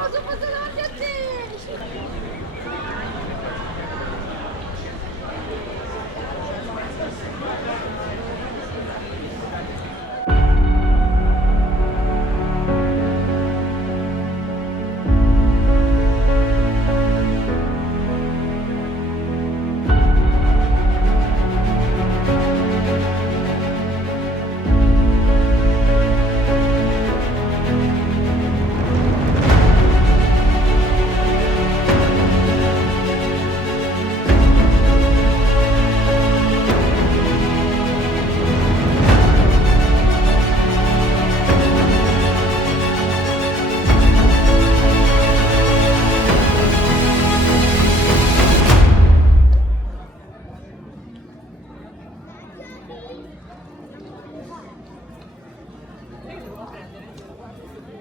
Cosa fatto davanti a te?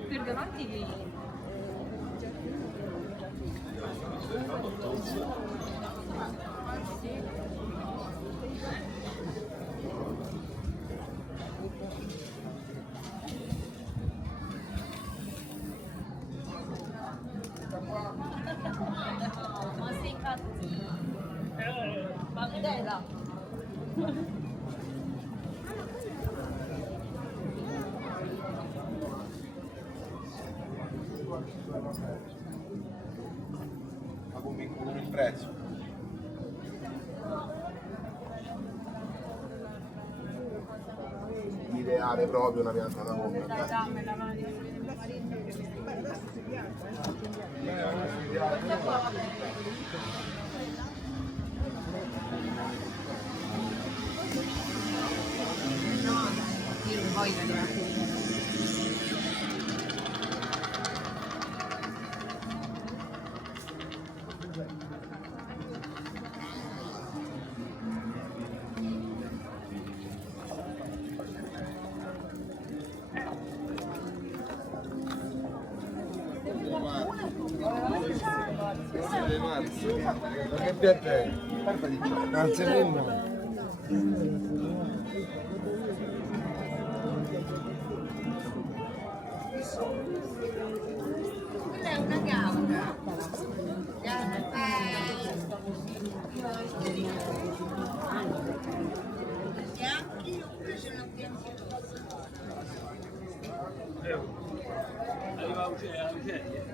Per davanti ma sei cattivo. Bandera. Ma convincono il prezzo. Ideale proprio una pianta da gomma. Io non voglio. Ma che pianta è? Barba di ciò. Anzi, no. Quella è una gamba. Bianchi oppure ce l'ho bianchi rosa? Arriva a Uccelli.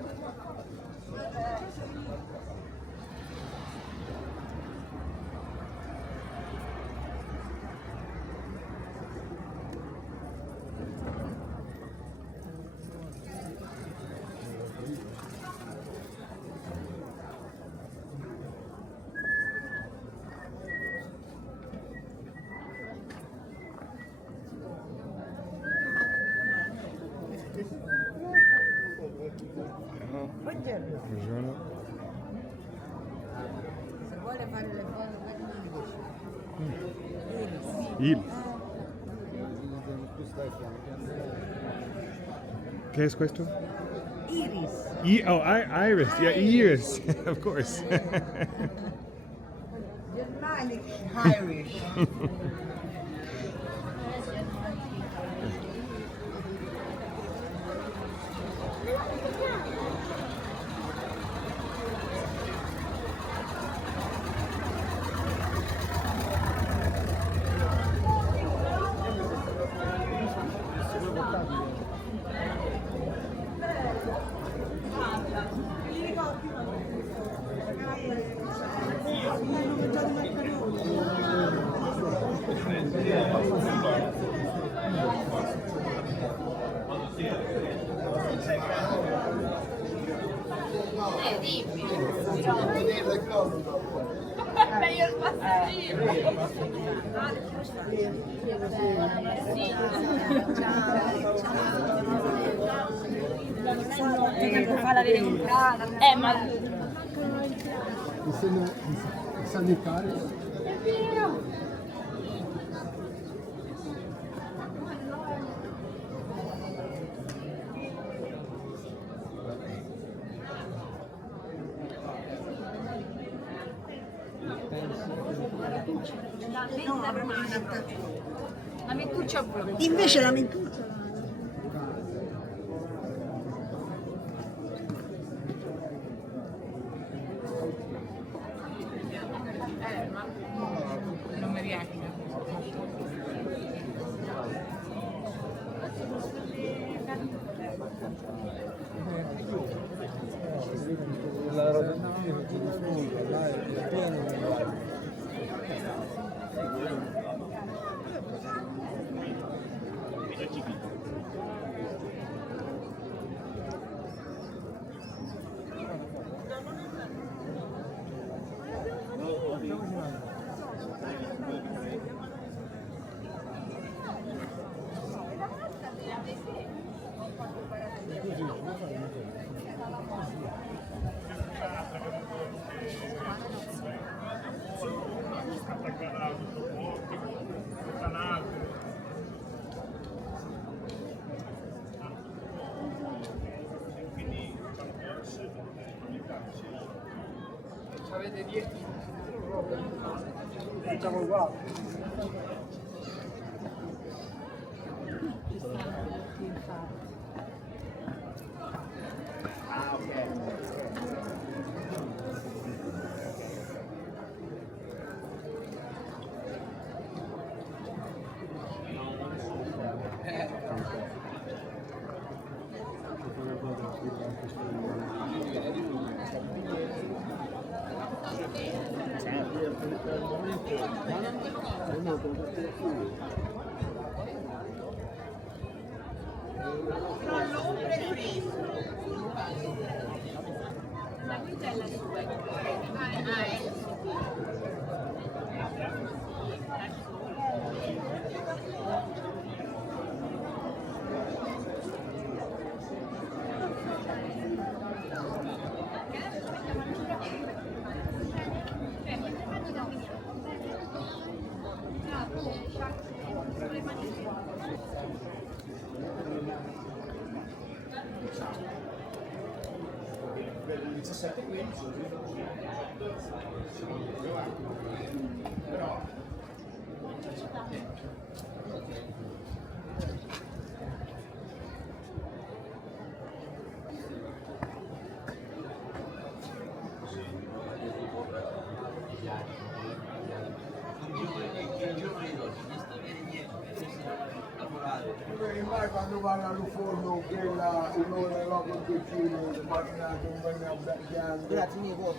Buongiorno. Se vuole fare le foto per Il. Che è questo? Iris. Iris. Yeah, Iris. Of course. Germanic Irish. Vabbè, io il passeggino. Fa la verità. Ma il sanitario. la mentuccia blu. Invece la mentuccia. Non mi riesco. La rotazione che ti scusa, dai, è pieno. Avete 10? Facciamo qua. La guida è la sua. Mai quando vanno all'Uforno quella un'ora là con due chili, macinato un bel bianco. Grazie mille.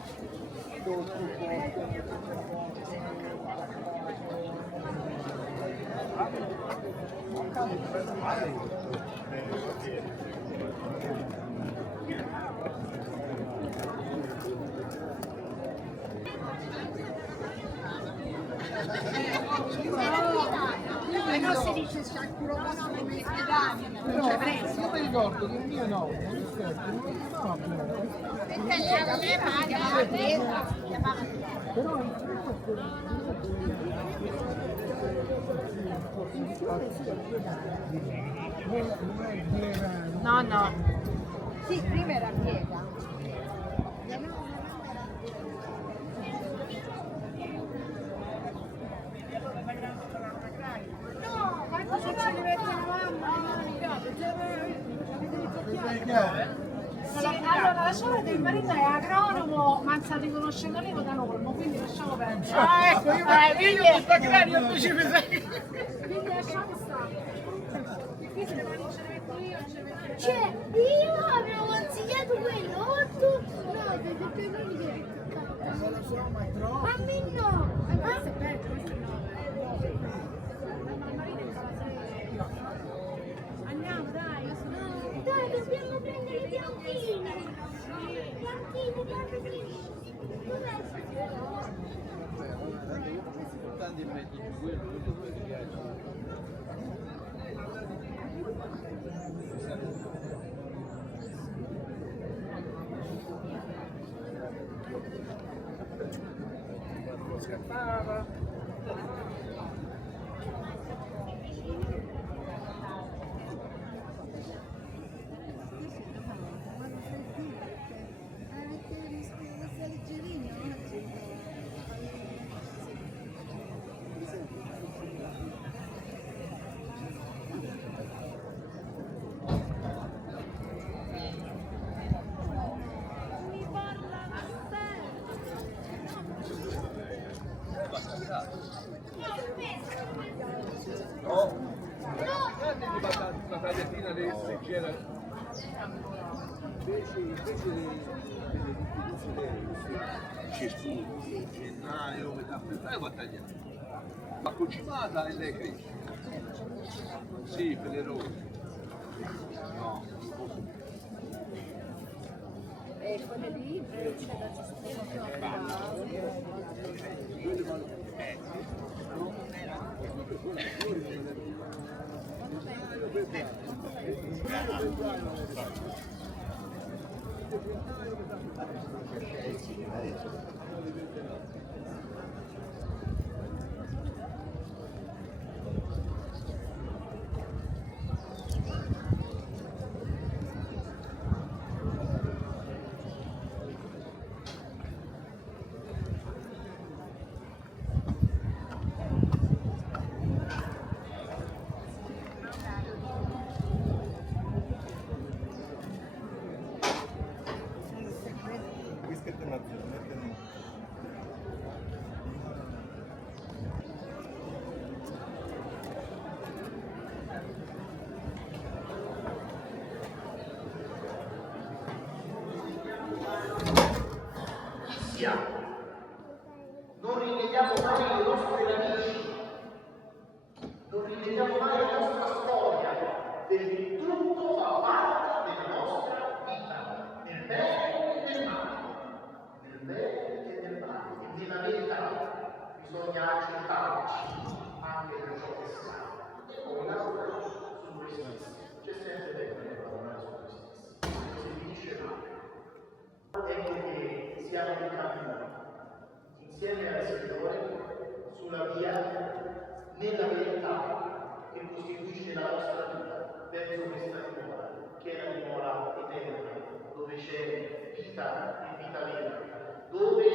No, si dice c'è il culo come mi No, io mi ricordo che il mio no, perché le aveva paga però no, no. Sì, prima era piega. No, quando se ci mette la mamma, sì, allora la sorella del marito è agronomo, ma sta riconoscendo da Olmo, quindi lasciamo perdere. Ah, ecco, io quindi sto cranio, tu ci pensi. quindi lasciamo stare. E qui se ne metto io, ce ne metto io. Cioè, io avevo consigliato quello, o tu? No, ti ho detto i nomi che Non lo so, ma è troppo. a me no. Questo è bello, questo è no. Ma il marito fa la sera. Andiamo, dai. No, dai, dobbiamo prendere i bianchini. Bianchini, bianchini. Dov'è? grande in mezzo su quello che piace. Scappava. No, una tagliatina leggera. Invece circuiti, gennaio, metà febbraio va tagliata. Ma concimata e lei cresce. Sì, per le rose. No, non posso. E quelle lì invece da Non rivediamo mai le nostre radici, non rivediamo mai la nostra storia, perché tutto fa parte della nostra vita, nel bene e nel male, nel bene e nel male, e nella verità bisogna accettarci anche per ciò che siamo, e poi lavorare su noi stessi. C'è sempre tempo per lavorare su noi stessi, si finisce male. Ecco che siamo in cammino insieme al Signore sulla via nella verità che costituisce la nostra vita verso questa dimora, che è la dimora eterna, dove c'è vita e vita vera, dove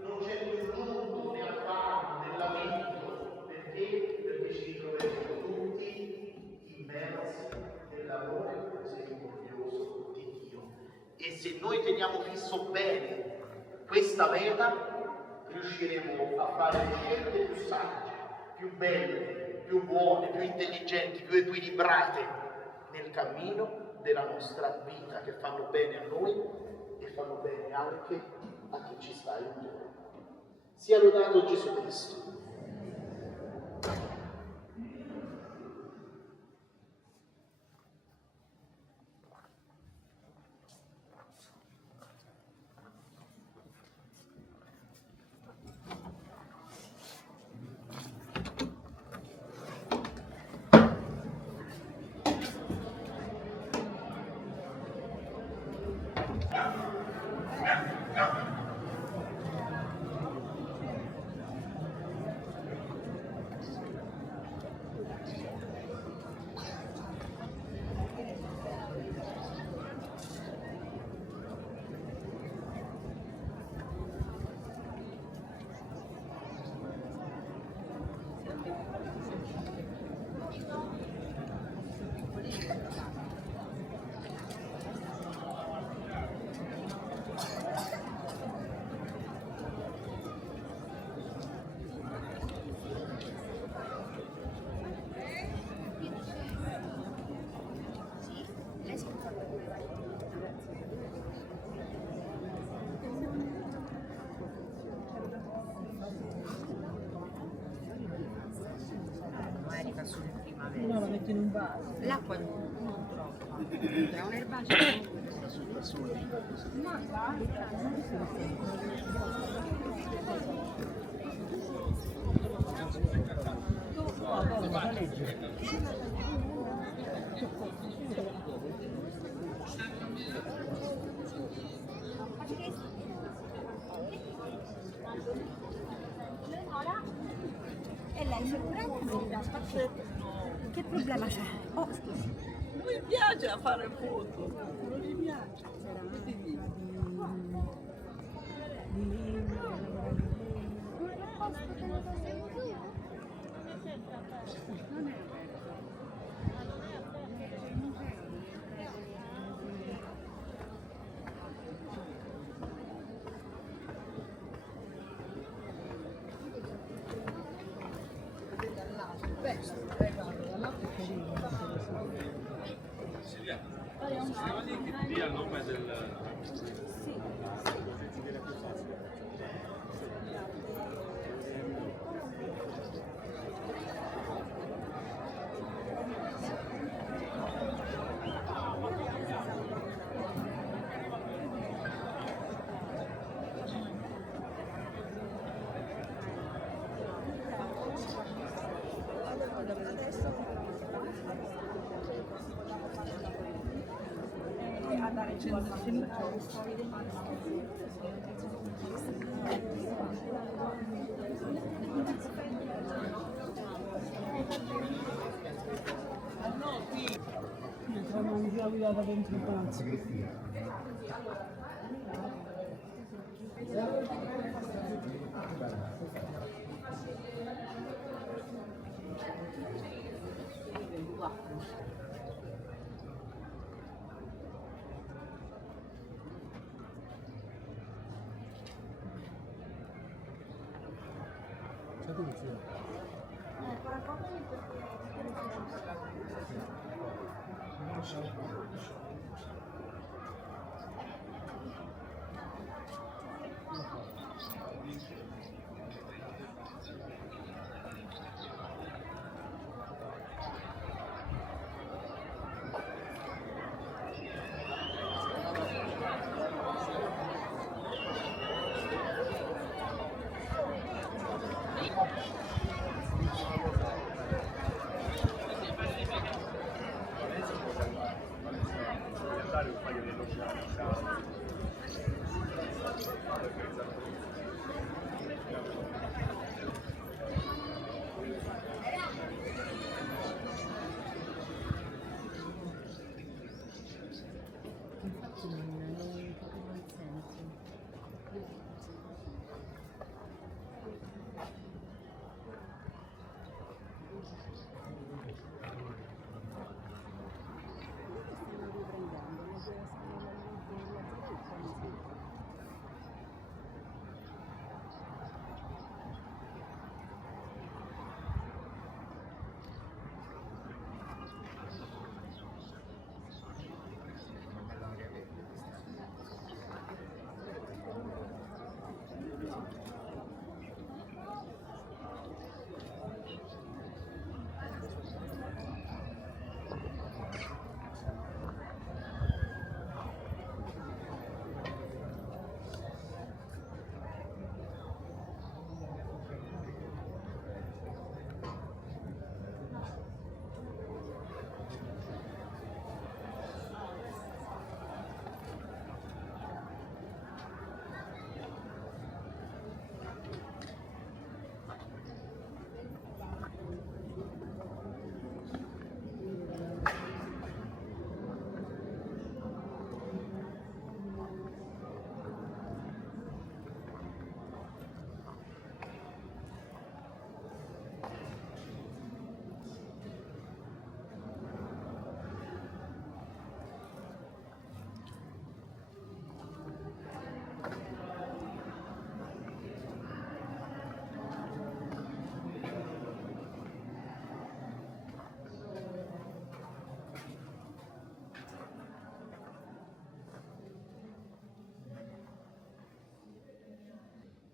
non c'è più lutto né affanno né lamento, perché ci ritroveremo tutti immersi nell'amore misericordioso di Dio. E se noi teniamo fisso bene questa meta, riusciremo a fare le scelte più sagge, più belle, più buone, più intelligenti, più equilibrate nel cammino della nostra vita, che fanno bene a noi e fanno bene anche a chi ci sta intorno. Sia lodato Gesù Cristo. No, la metto in un vaso. L'acqua non troppo. Tra un erbaceo. Ma dai. E lei sicuramente che problema c'è? Oh, scusi. Non mi piace a fare foto, non mi piace. Lì a nome del...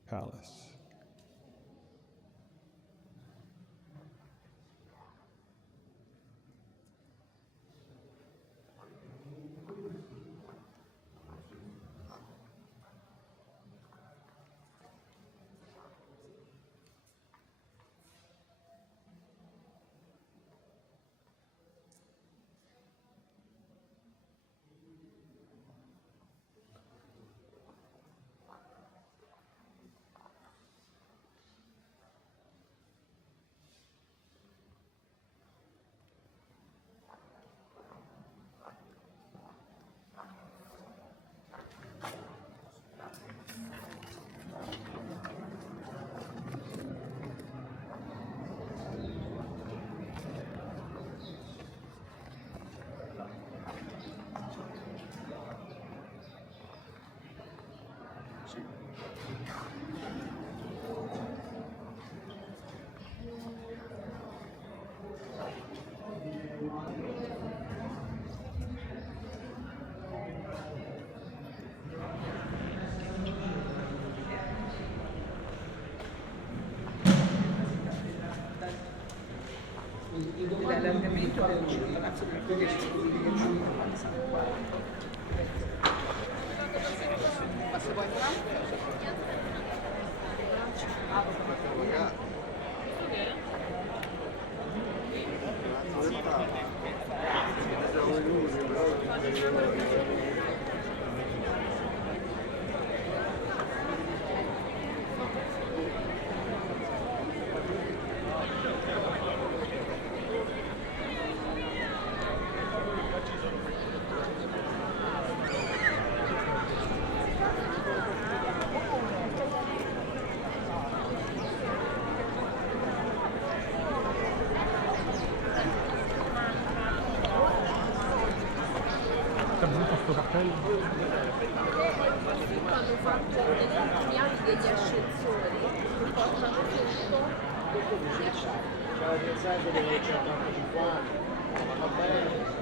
Palace. Hanno fatto negli ultimi anni degli ascensori che portano tutto gli ascensori. C'era pensato che c'è 45 anni, ma va bene.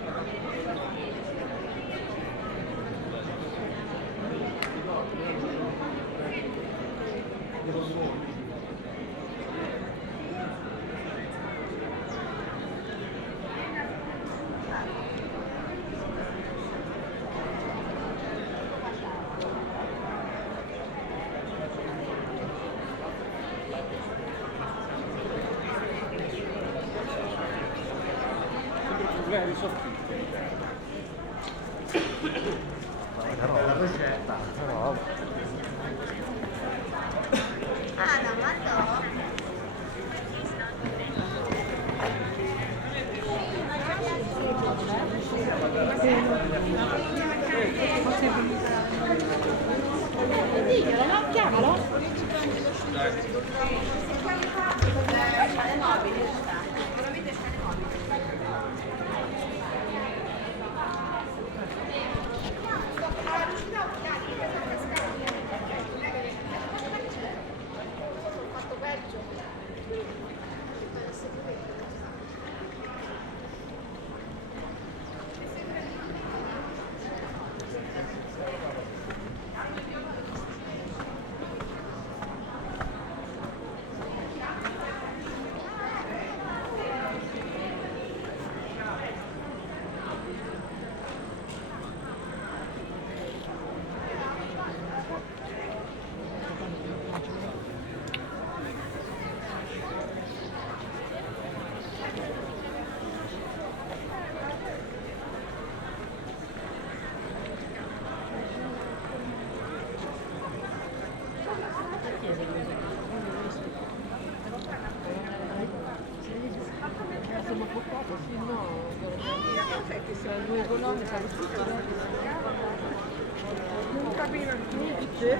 Non capiva niente,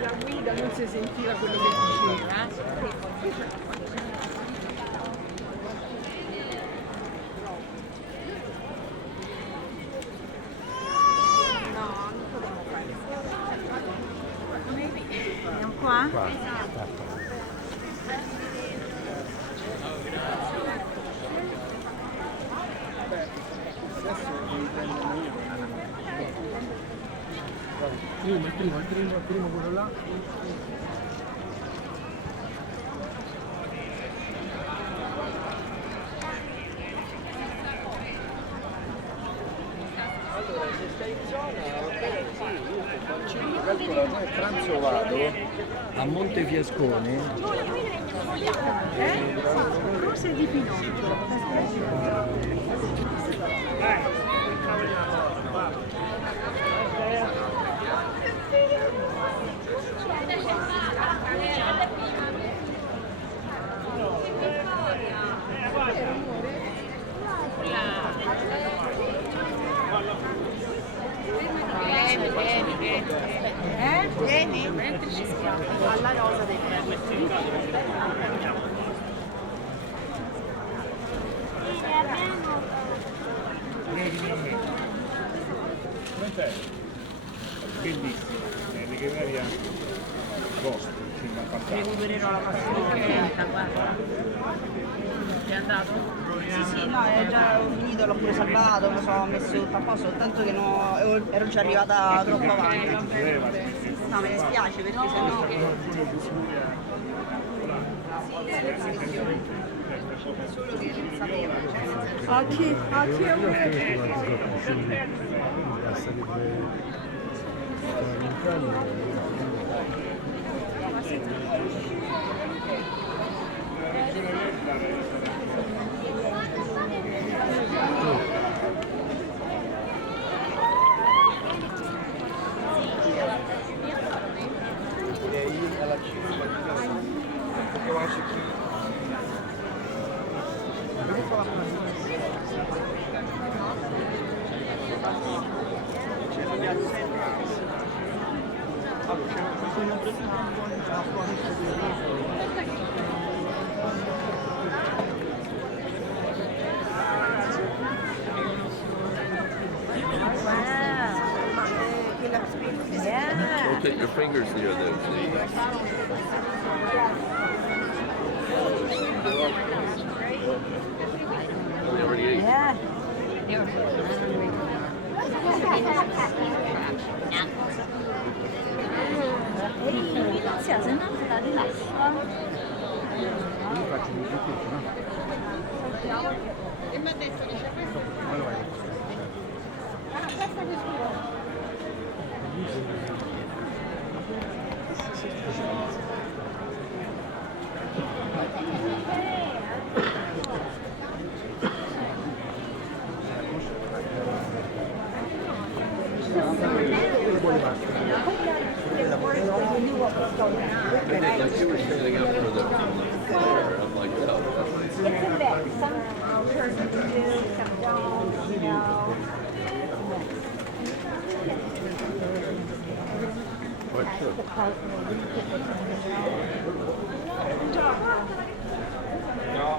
la guida non si sentiva quello che diceva. No, non potevo fare. Andiamo qua? Il primo quello là. Allora, se stai in zona, ok, sì, io calcola, noi a pranzo vado a Montefiascone. Rose di Pinocchio. Vieni? Alla rosa dei Bellissimo, che meraviglia costo, 50 anni. recupererò la passeggiata, guarda. Sei andato? Sì, no, è già finito, l'ho pure salvato, mi sono messo tutto a posto, soltanto che ero già arrivata troppo avanti. No, mi dispiace perché sennò... solo che non sapeva, cioè nel senso. A chi è un Don't take your fingers near them, see? We already ate. Yeah. Inizia, se no te la rilascia. Io faccio un zucchetto, no? E mi ha detto che c'è questo. Like you were standing up for the floor, I'm like, no. It's a mix. Some persons do, some don't, you know. No.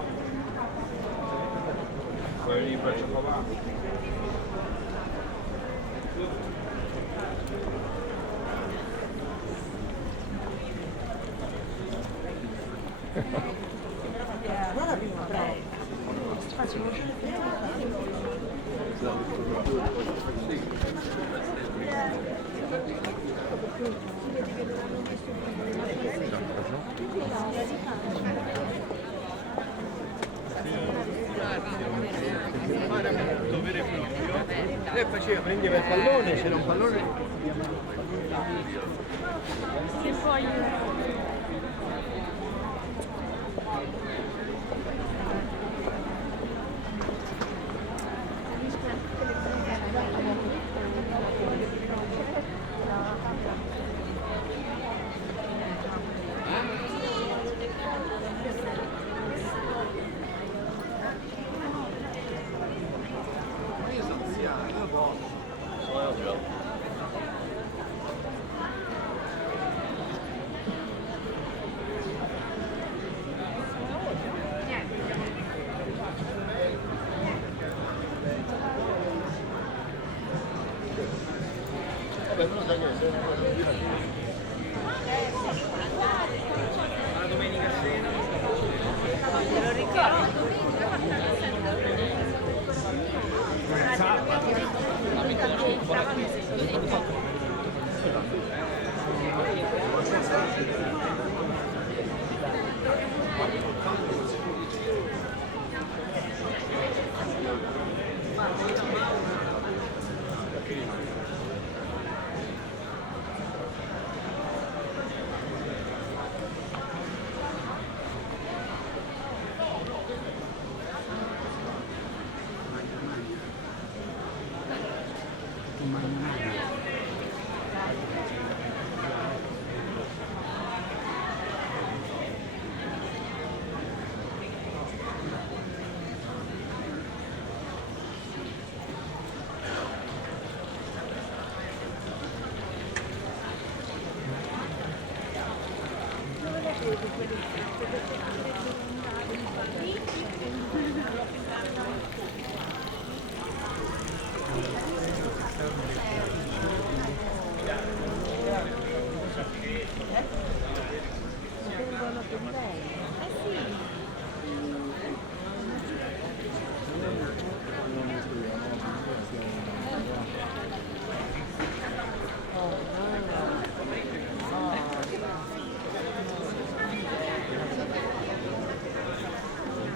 Quello lì faccio provare. Lei faceva, prendeva il pallone, c'era un pallone. E poi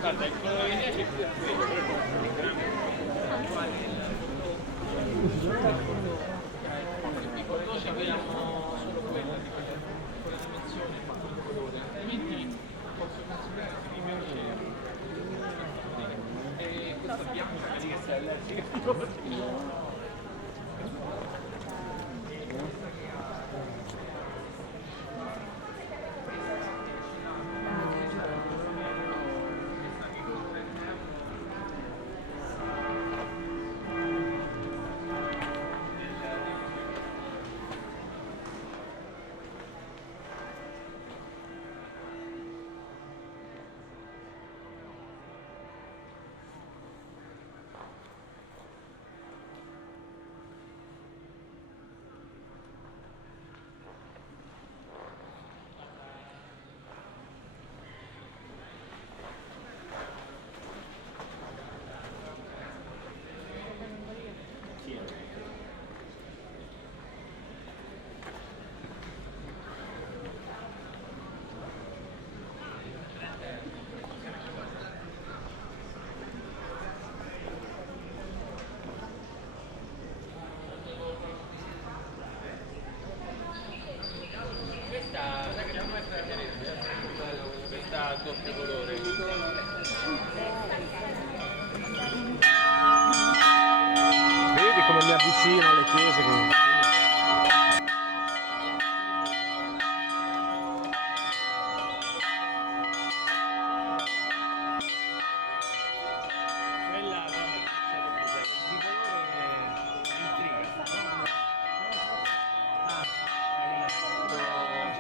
Guarda, il colore che piace più è quello. I cordosi abbiamo solo quella, con le dimensioni e fatto il colore, altrimenti posso considerare che mi piace. E questa bianca che sta allergica. Questa a doppio colore. Vedi come mi avvicino alle chiese?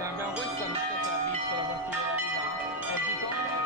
Abbiamo questa, non so se ha visto la particolarità, è di tono con la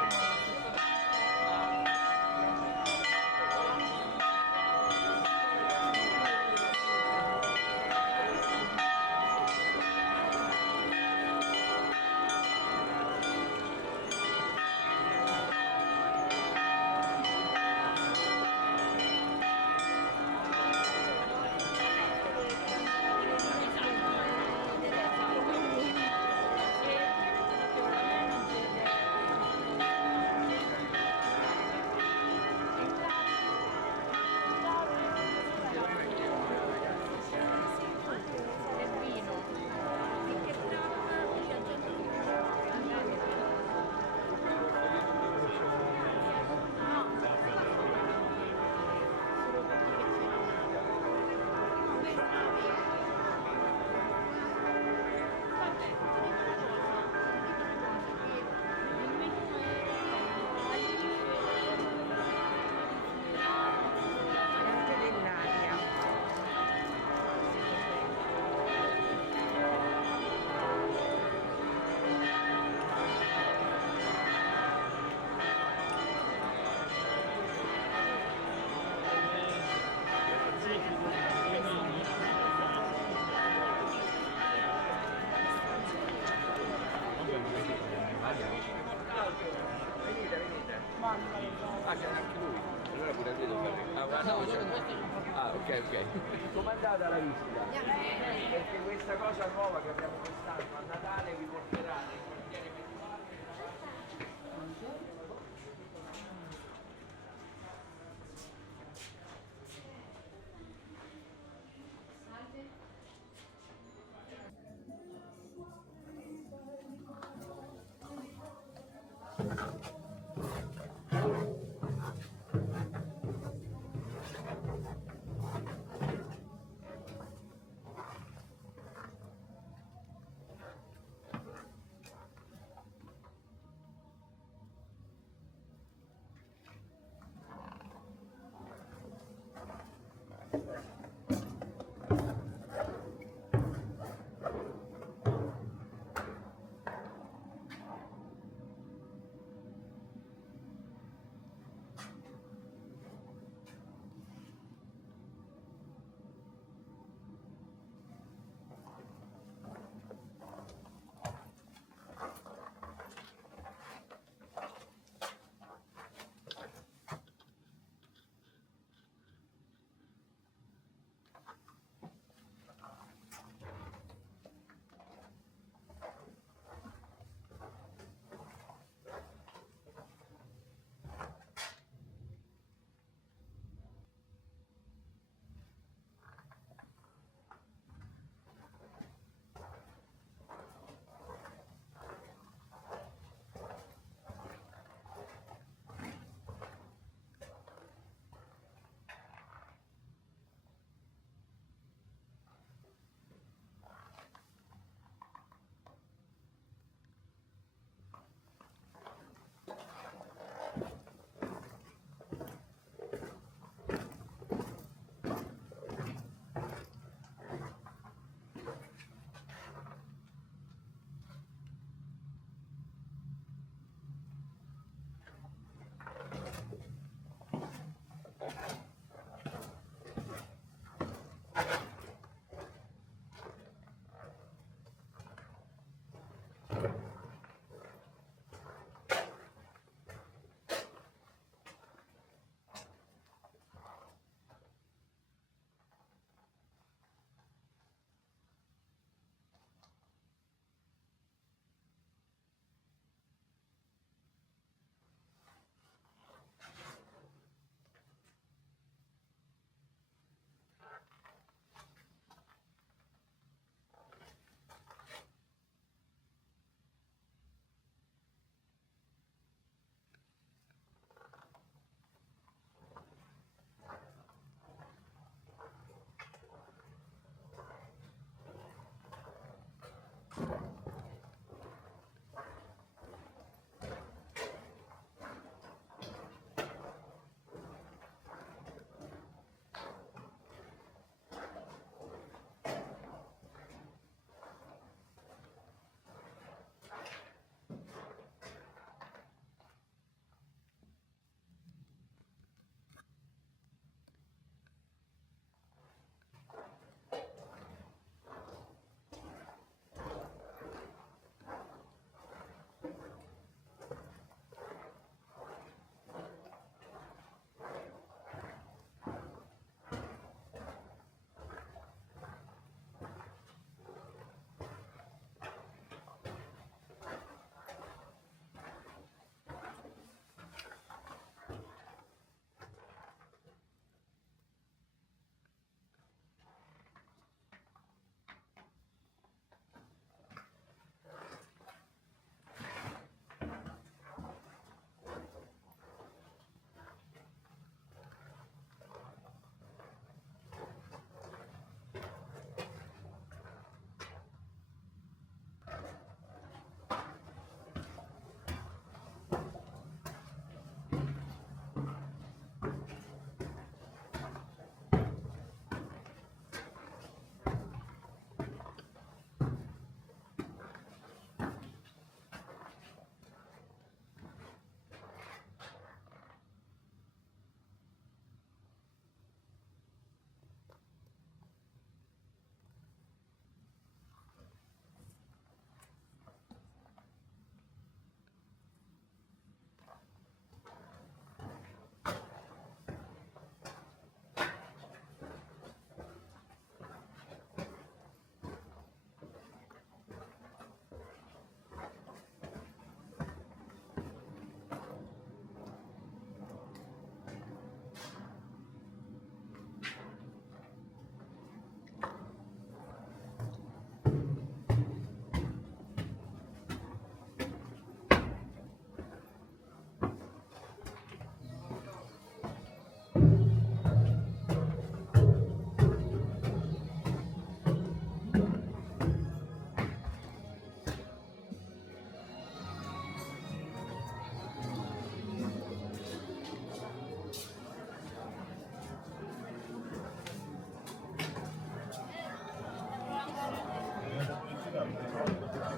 Ah, c'è anche lui. Allora pure a te devo fare. Ah, no, ok. Com'è andata la visita? Perché questa cosa nuova che abbiamo quest'anno a Natale vi porterà nel quartiere medievale.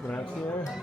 Grazie.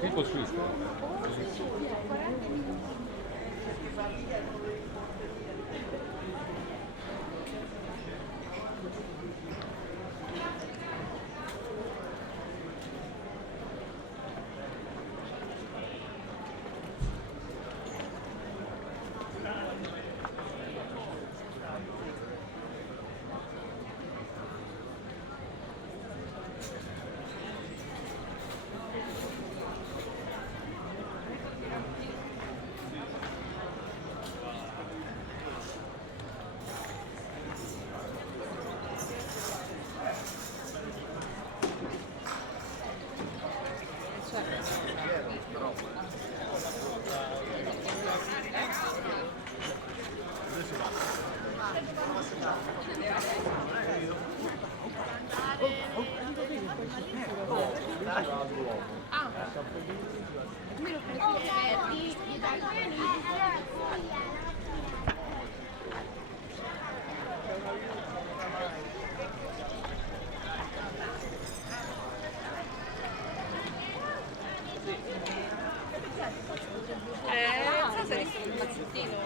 Tipo Swift. Non so se hai visto il mazzettino.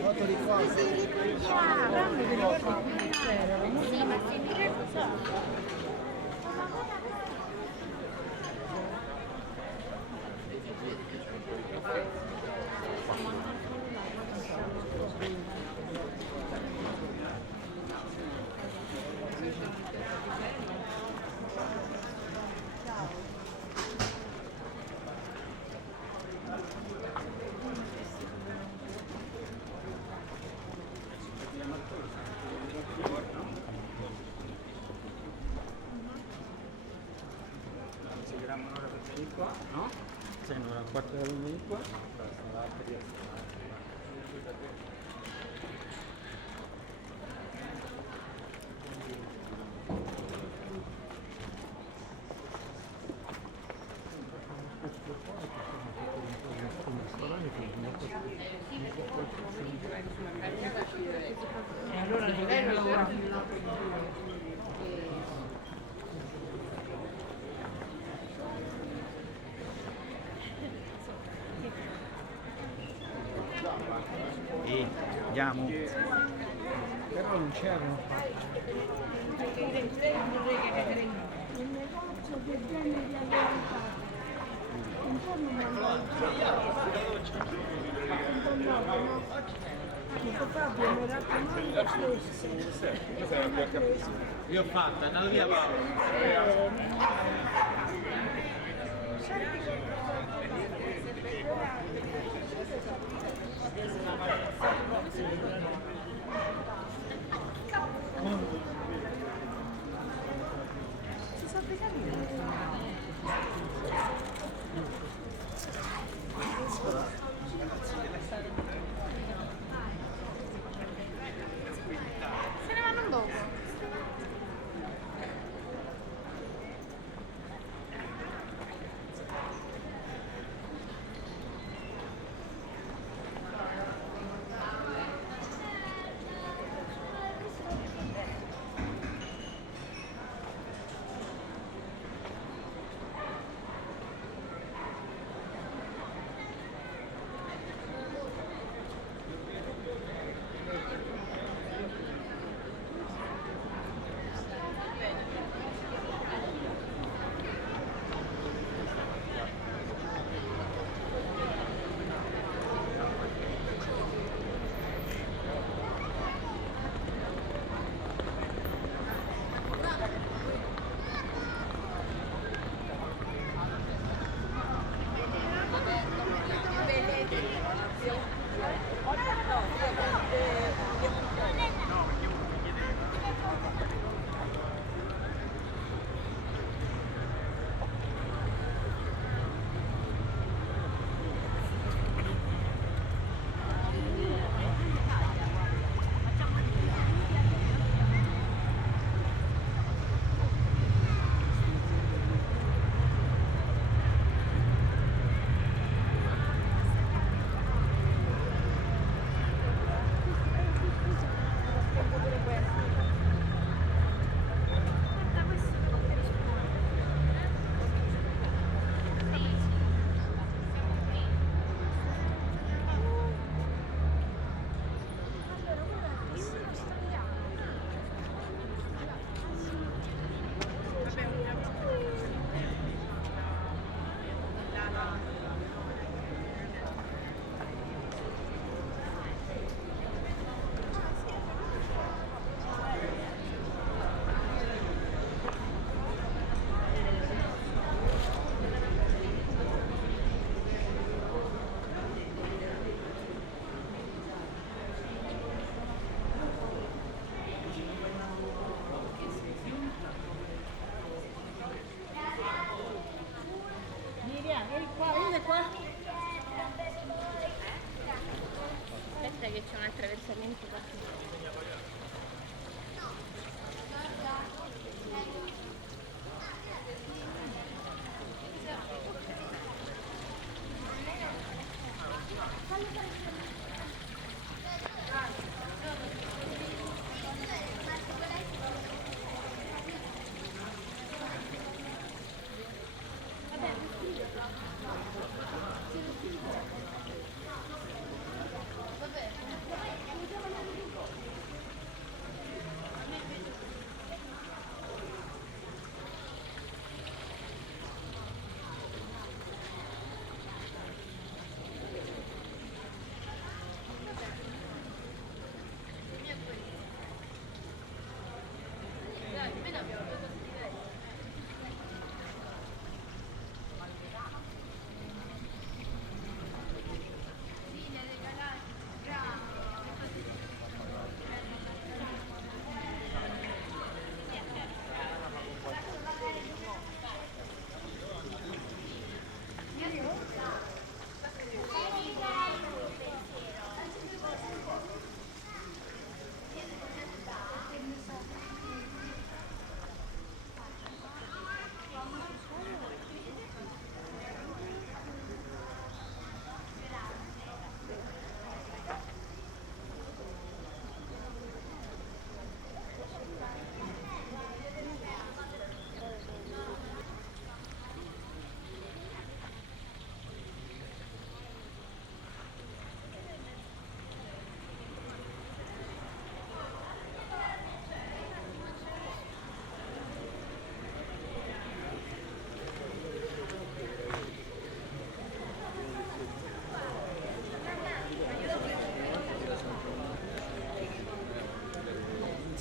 Foto di qua. Sì, ma se mi ricordo. Seguiranno un'ora per venire qua, no? Sembra un quarto d'ora per venire qua. E allora il livello lavora. Andiamo. Però non c'erano qua. Il negozio che viene di America. Un po' non Dico Fabio, mi raccomando questo. Io ho fatto, è andato via Paolo. Se ne vanno dopo. Aspetta che c'è un attraversamento qua.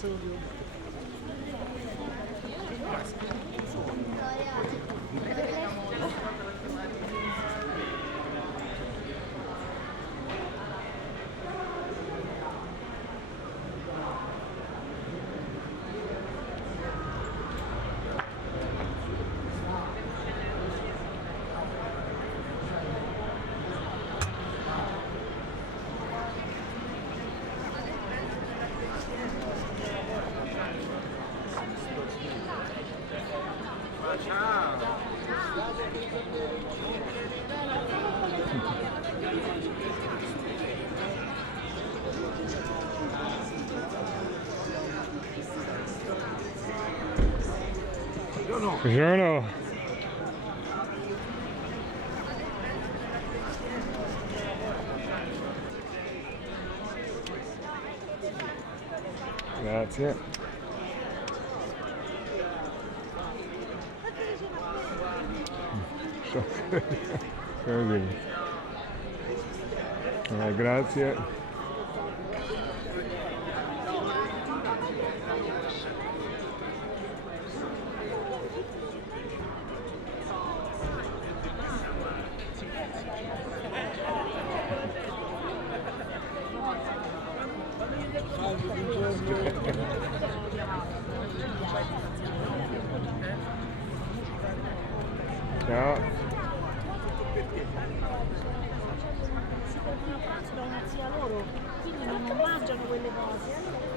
Buongiorno. Grazie. Grazie. Ciao. Si portano a pranzo da una zia loro, quindi non mangiano quelle cose.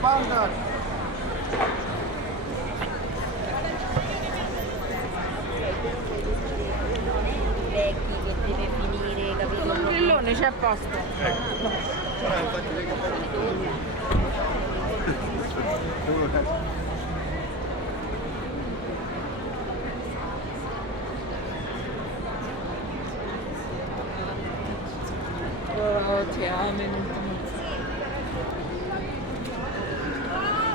Banda! Vecchi che deve finire, capito? Un grillone c'è a posto. Oh, ti amo.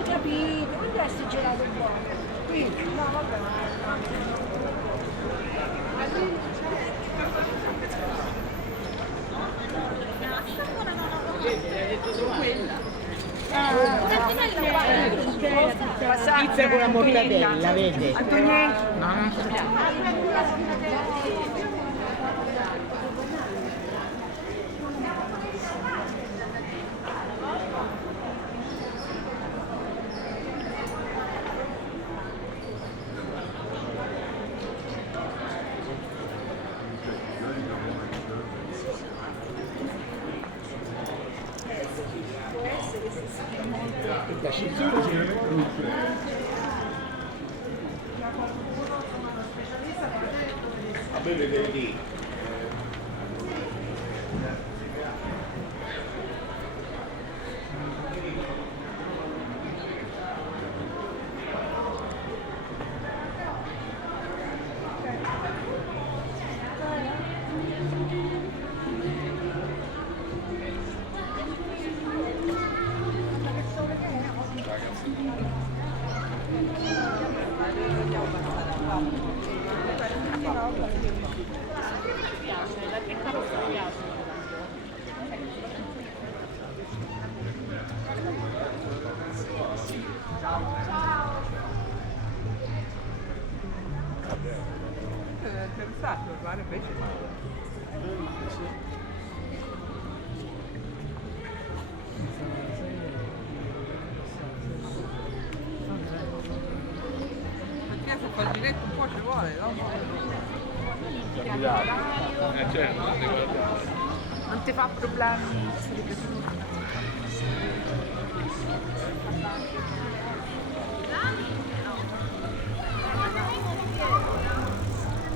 Capito, quando è sto gelato buono? Qui? No, vabbè. Pizza con la mortadella, vede? L'ascensore si deve mettere. A me vedere lì. certo, non ti guardare. Non ti fa problemi.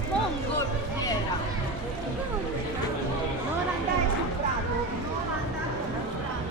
Mongo era. Non andare sul prato, non andare sul prato.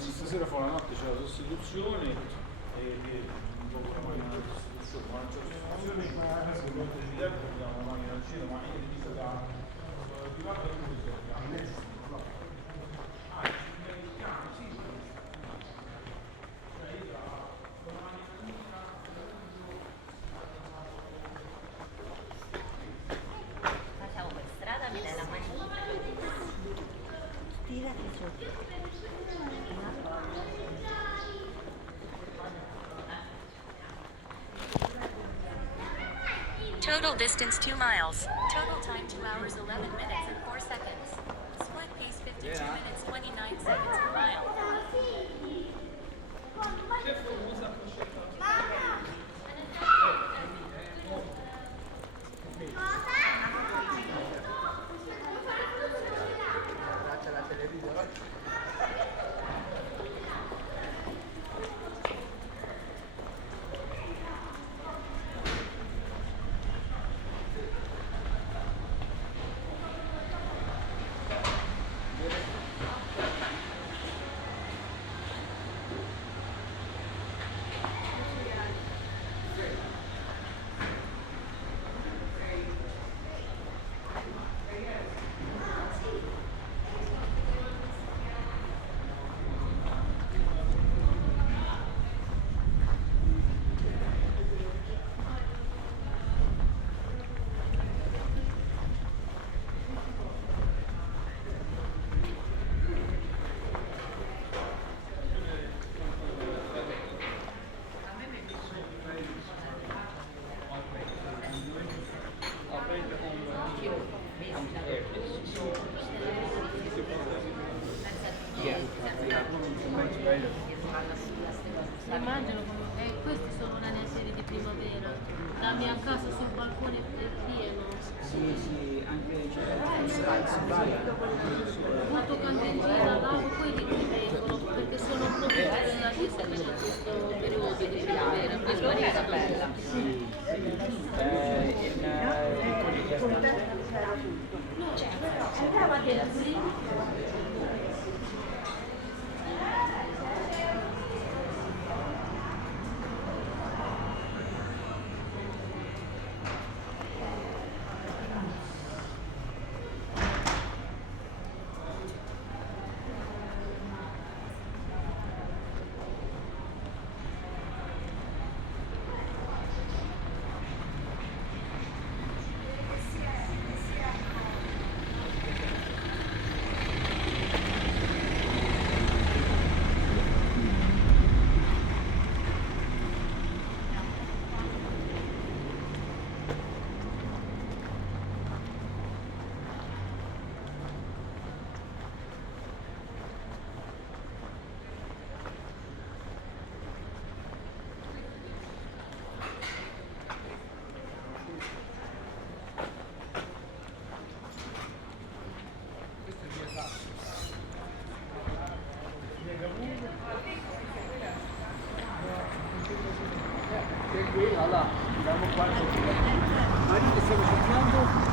Stasera fa la notte c'è la sostituzione e dopo una sostituzione, dobbiamo una macchina al cielo, ma io dico Facciamo per strada, mi dai la manina. Tirati su. Total distance 2 miles. Total time 2 hours 11 minutes and 4 seconds. Split pace 52 minutes 29 seconds per mile. Immagino come questi sono una serie di primavera. La mia casa sul balcone è pieno. Sì, anche Molto candeggina, l'ago, poi rivengono perché sono proprio relativi a questo periodo di primavera. Poi spariscono. Maria, che stiamo cercando?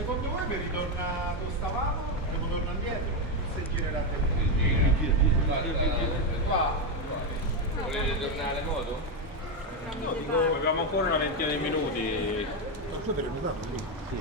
Secondo voi per ritornare dove stavamo, devo tornare indietro? Se girerate qua. Volete tornare alle moto? No, dico, Abbiamo ancora una ventina di minuti. ma tu te l'hai notato lì? Sì.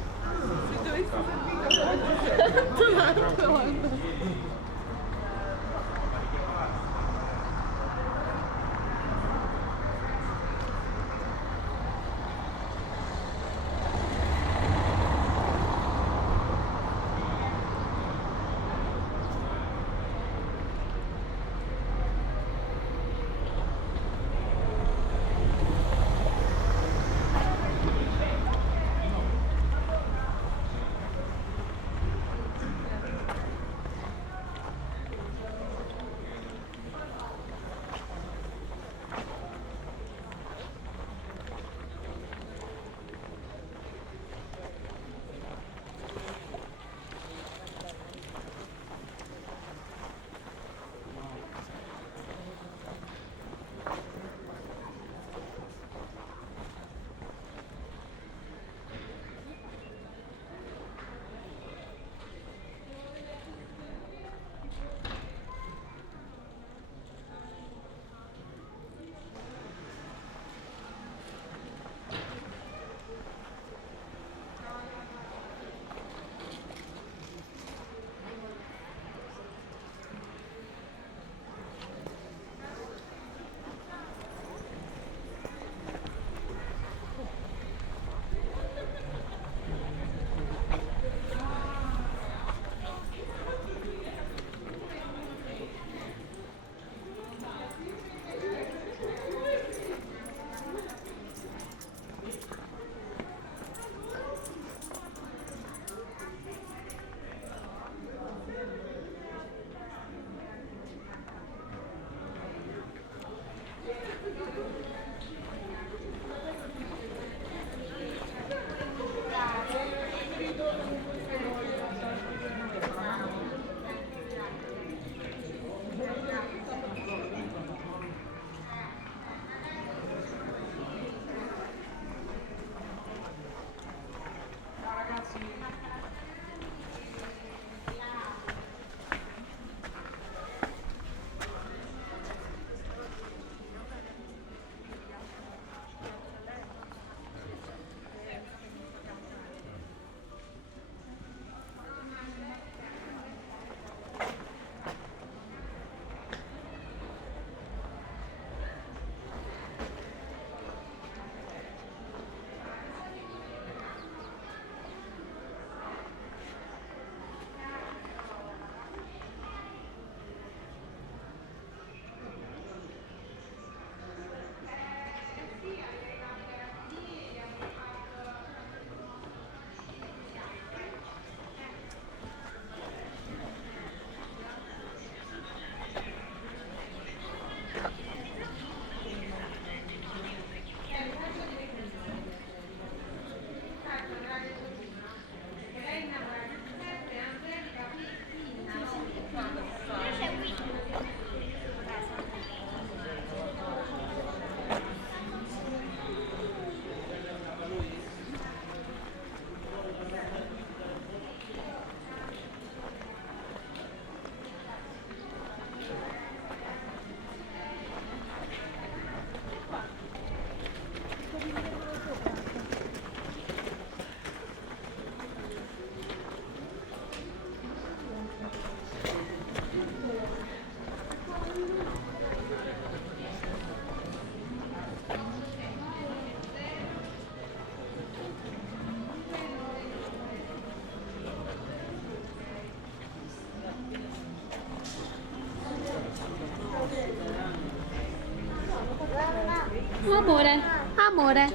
amore?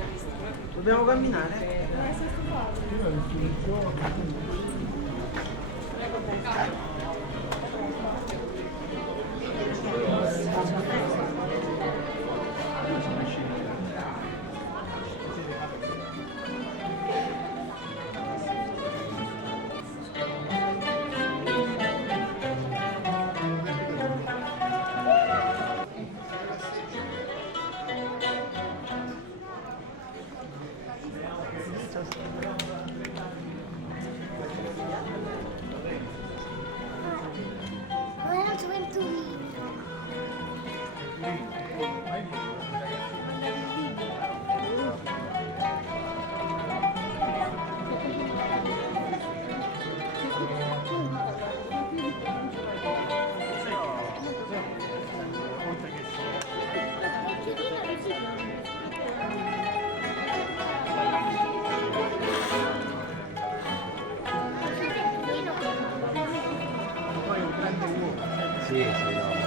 Dobbiamo camminare? Buona gioventù. Sì, sì, no.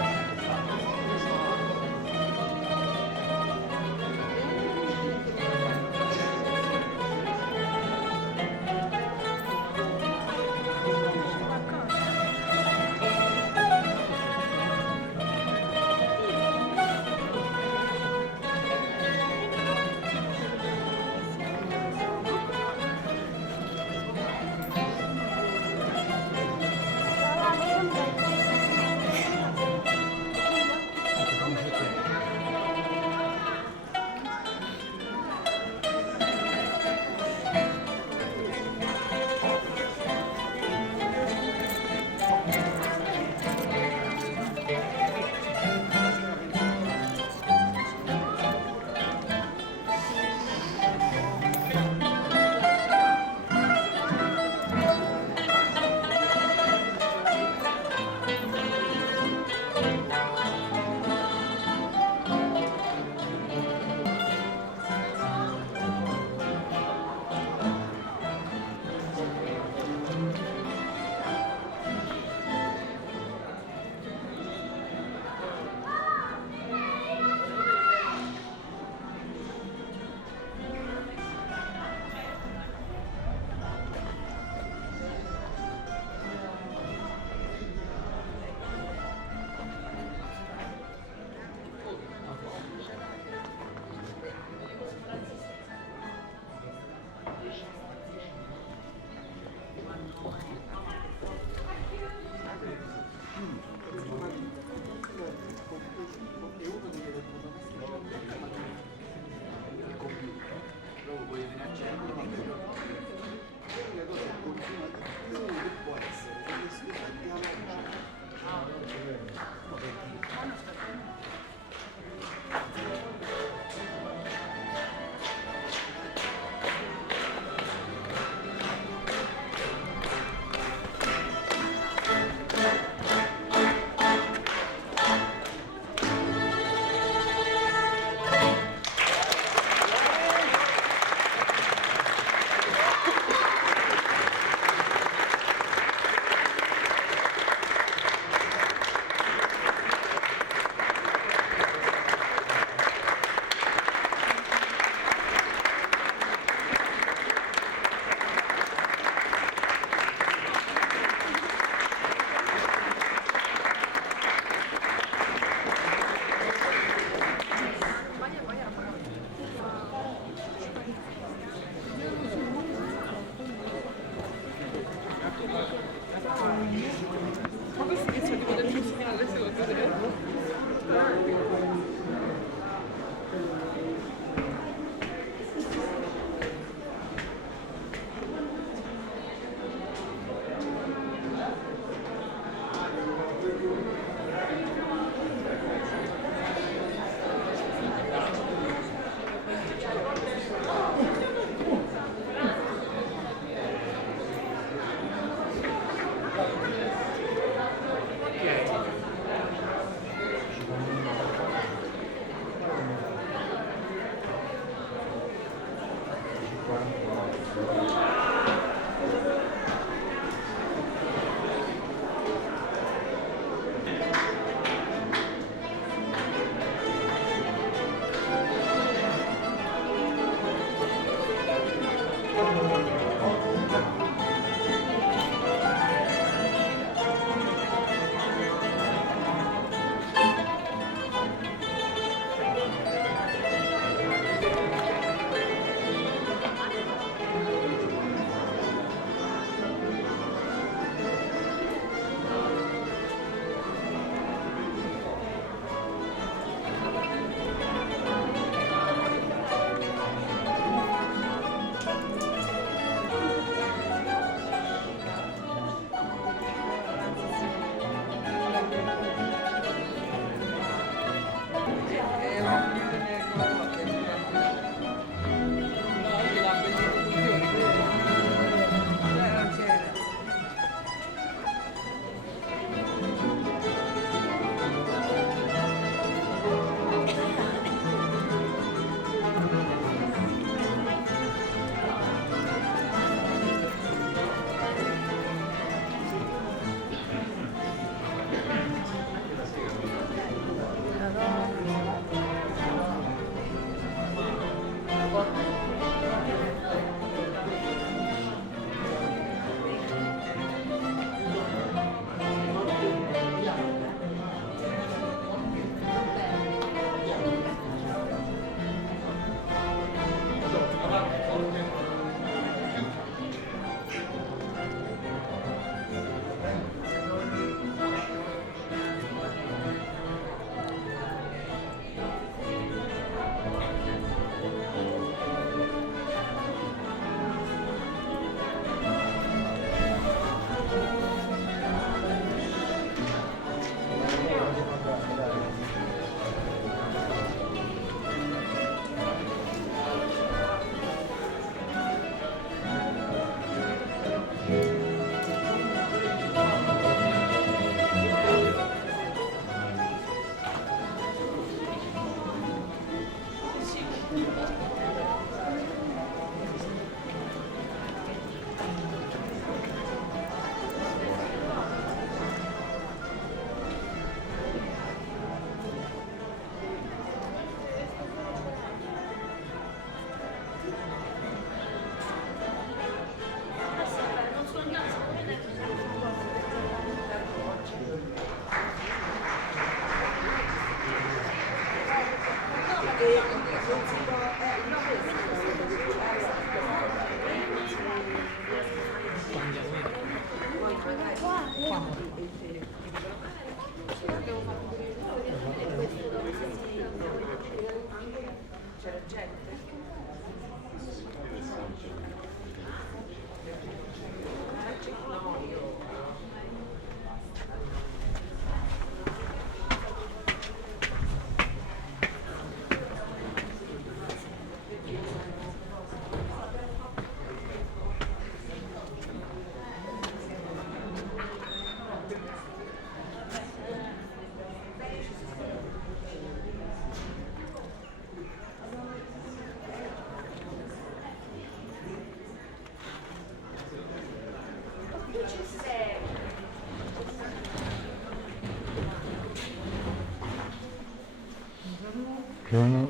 Buongiorno.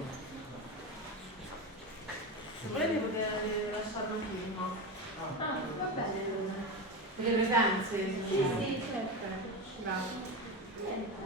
Se volete potete lasciarlo prima. Ah, va bene. Le presenze? Sì, certo. Grazie.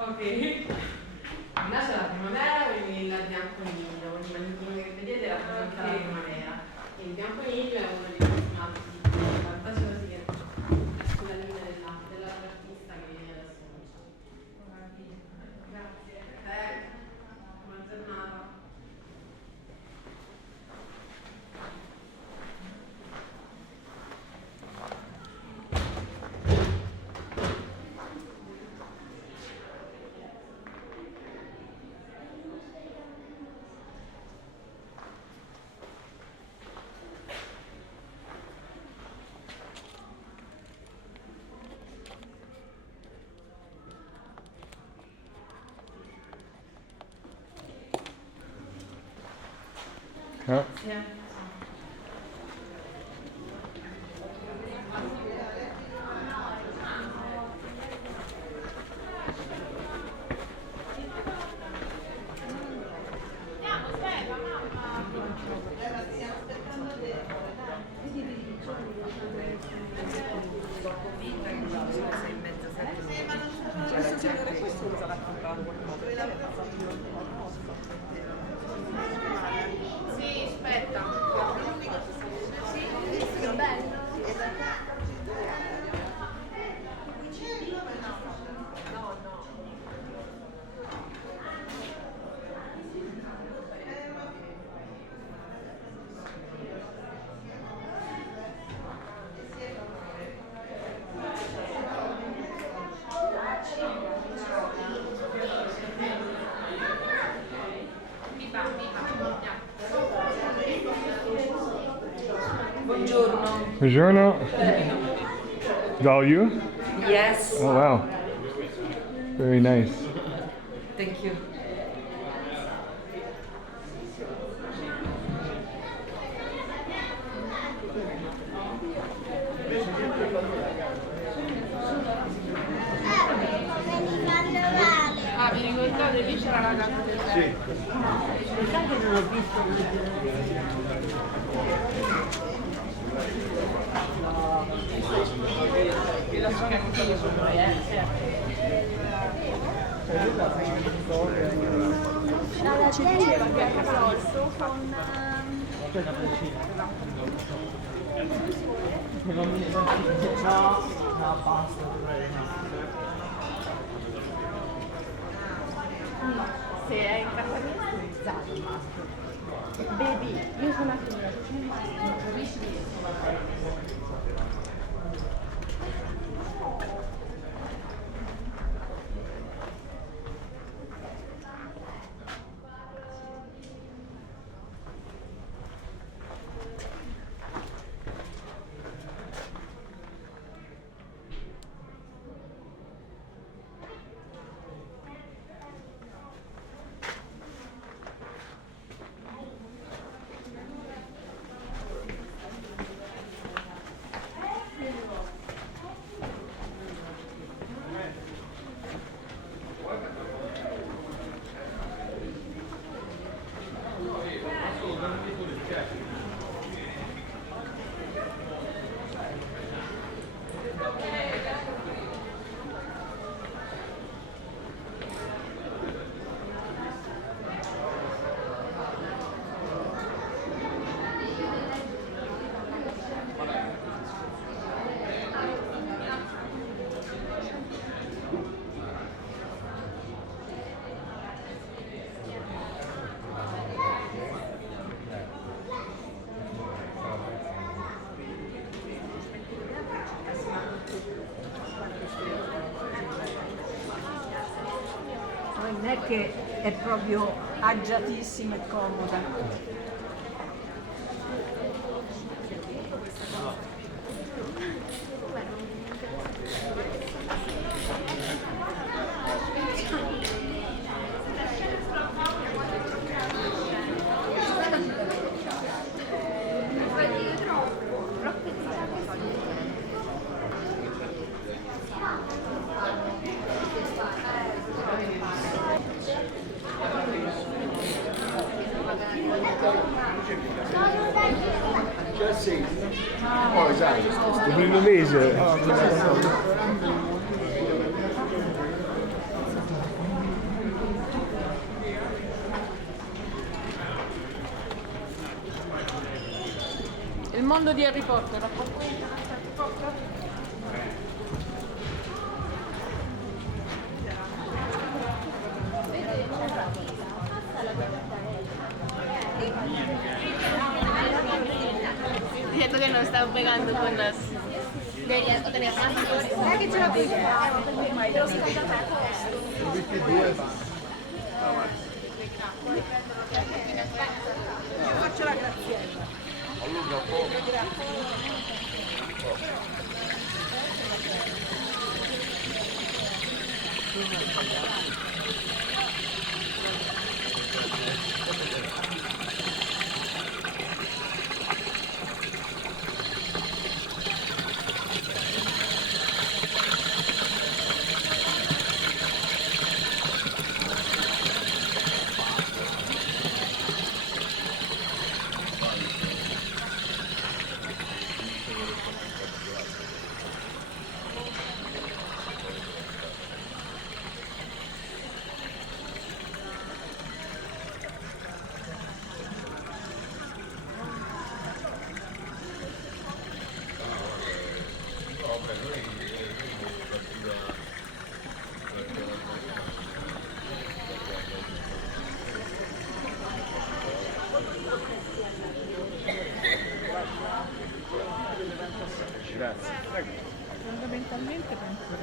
Ok, là c'è la primavera e il bianconiglio, il magnetino che vedete è rappresenta la primavera e il bianconiglio è uno dei personaggi di fantasiosi che sulla linea dell'artista che adesso non c'è. Grazie. Buona giornata. Grazie. Sì, aspetta. Sì, che bello. Buongiorno. Buongiorno. Is that all you? Yes. Oh wow. Very nice. Thank you. Ah, vi ricordate lì c'era la casa del Sì. Sai che non ho visto. Alla gente che ha corso con No, basta, Se è in casa mia è utilizzato il maschio. Baby, io sono a fine, c'è il maschio, capisci? è che è proprio agiatissima e comoda. Oh, esatto. Il indonesio. Il mondo di Harry Potter, racconta Harry Potter? Detto che non stavo pregando con us. Devi tenere una che ce l'ho qui. Te lo si fa a posto. Io faccio la graziella. Grazie. Fondamentalmente penso che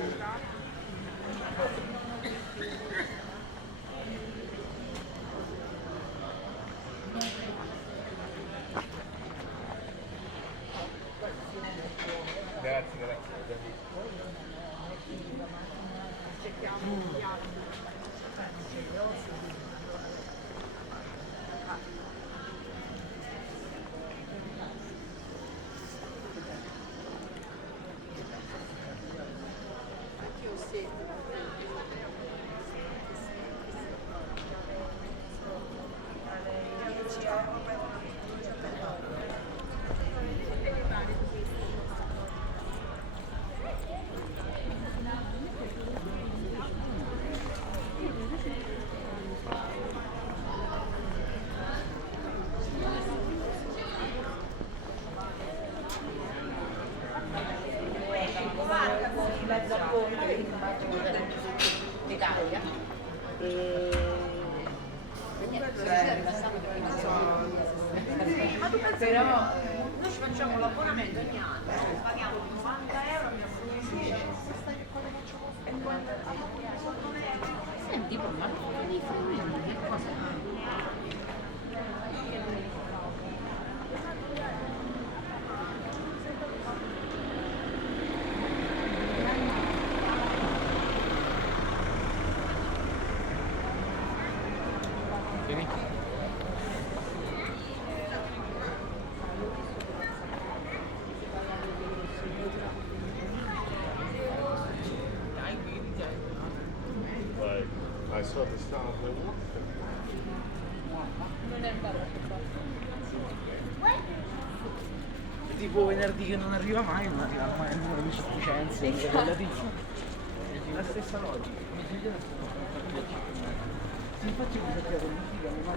d'Italia ma tu pensi però noi ci facciamo l'abbonamento ogni anno, paghiamo 90 euro, abbiamo 10 senti, ma di famiglia, che cosa? I saw the sound of the water. Non è tipo venerdì che non arriva mai, non arriva mai il numero di sufficienza, la stessa logica. Sì, infatti mi sapeva che musica non ha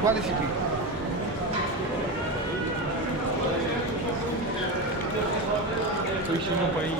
Quale si picca? Sto vicino poi.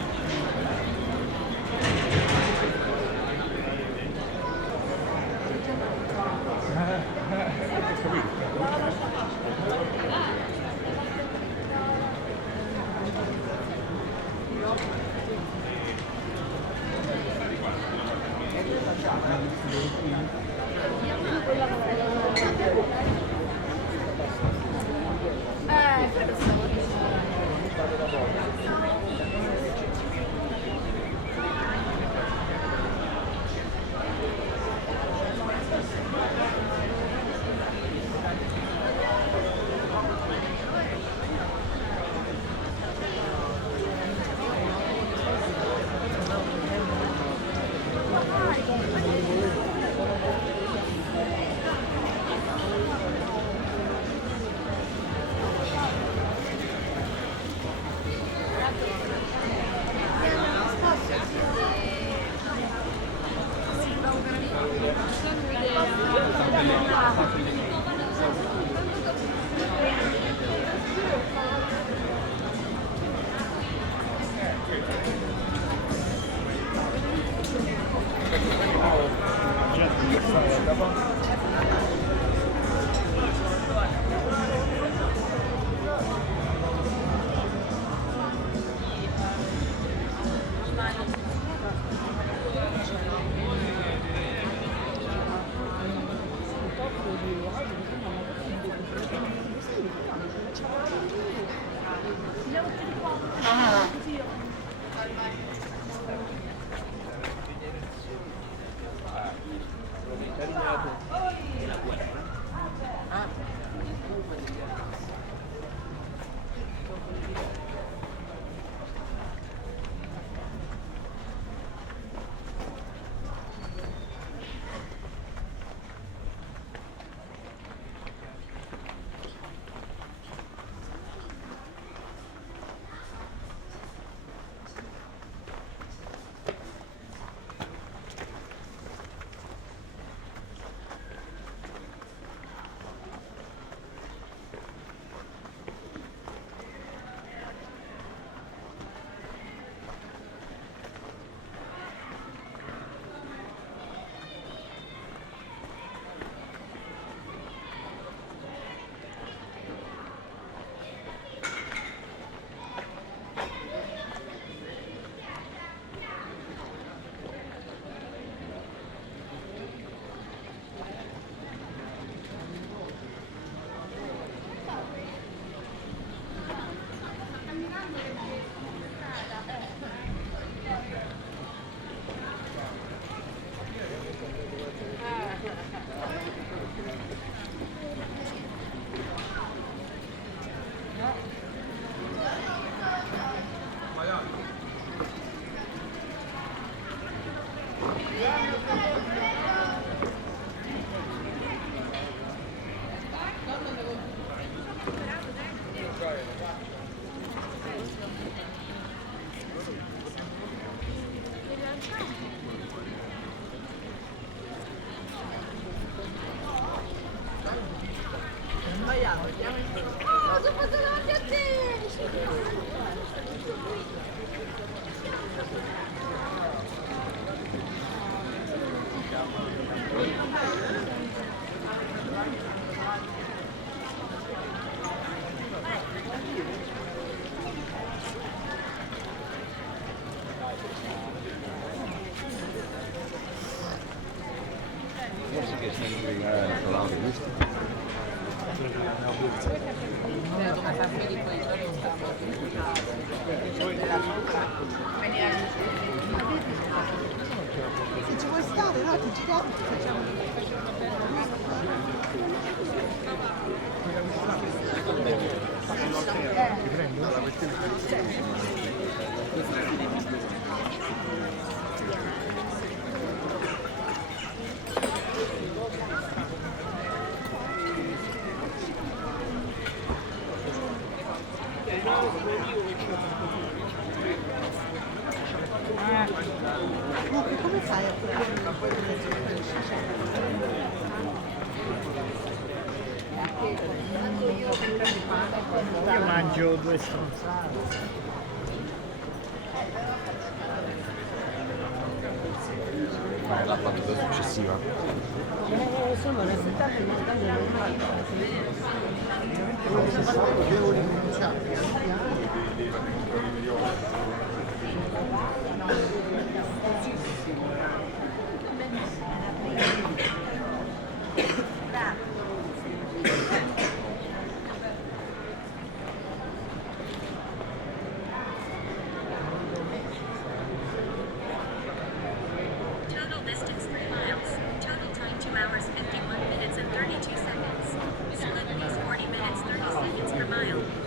Oh, sono passato davanti a te! Forse che si è visto? Se ci vuoi stare, no? Ti giriamo, ti facciamo Come fai a Io mangio 2 stronzate. Qual è la battuta successiva? Sono le 70 montagne normali. Devo ricominciare. Total distance 3 miles. Total time 2 hours 51 minutes and 32 seconds. Split pace 40 minutes 30 seconds per mile.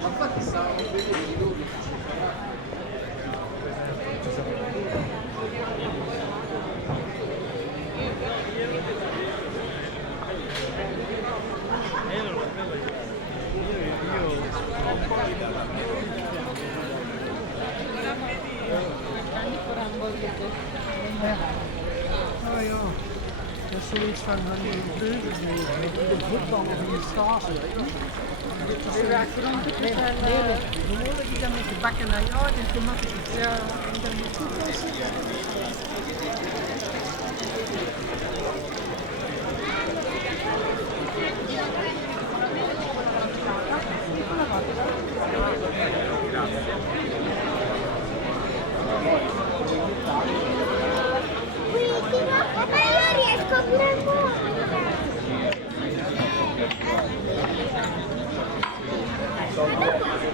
Ma infatti stavamo vedendo i 12 Dat is zoiets van die de voetbal of in de Stase. Bemoeilijk je dan met de bakken naar jou en tomaten. Ja, en dan moet je toepassen. Ma io riesco a prendere.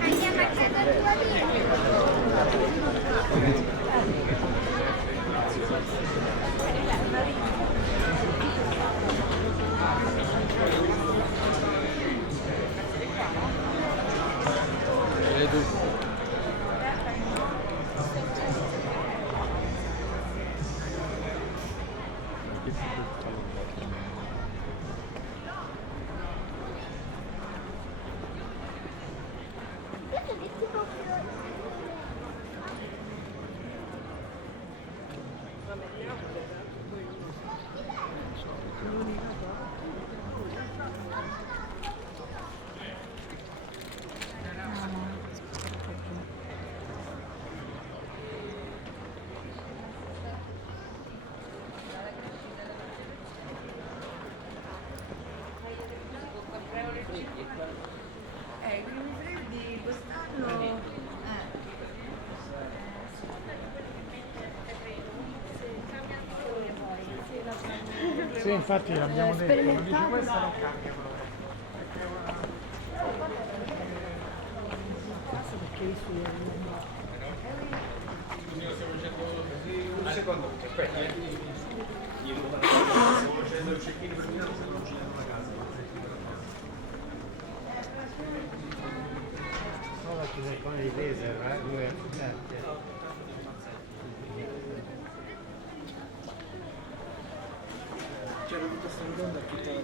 Andiamo a casa tua I primi freddi quest'anno. Sì, infatti l'abbiamo detto, non dici questa non cambia proprio. Un secondo, aspetta. Stiamo facendo il check-in per Milano, se non ci danno la casa. No, perché sei con i laser, C'era tutta questa rotonda tutta la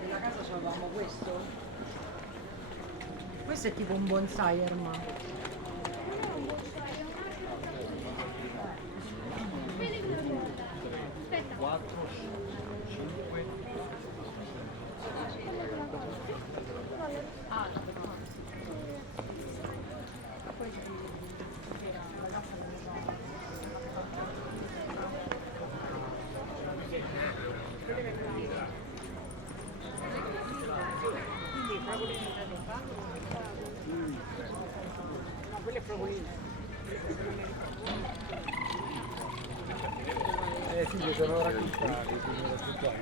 Nella casa avevamo questo. Questo è tipo un bonsai, Erma. No, quelle frogoline. Sì, sono raccontati, sono raccontati.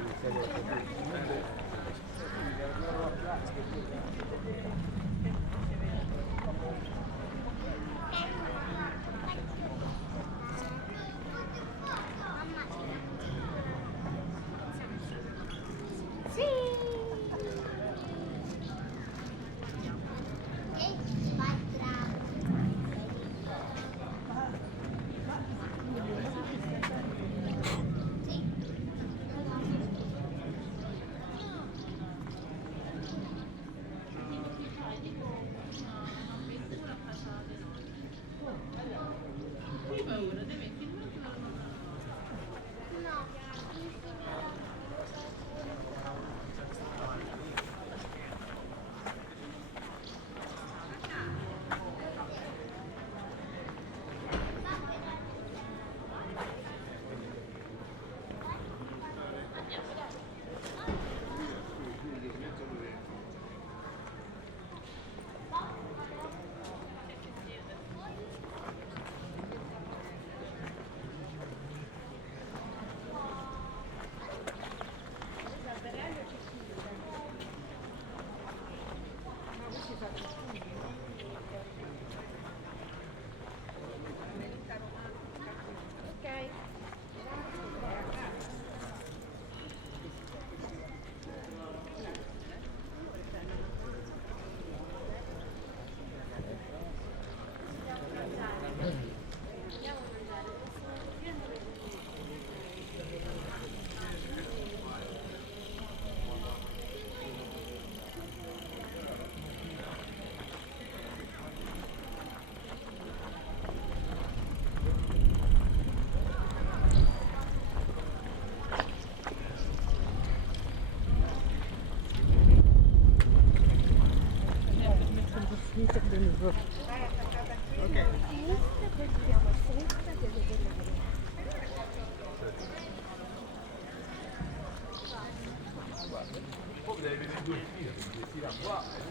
Poi devi vedere due file, perché tira qua e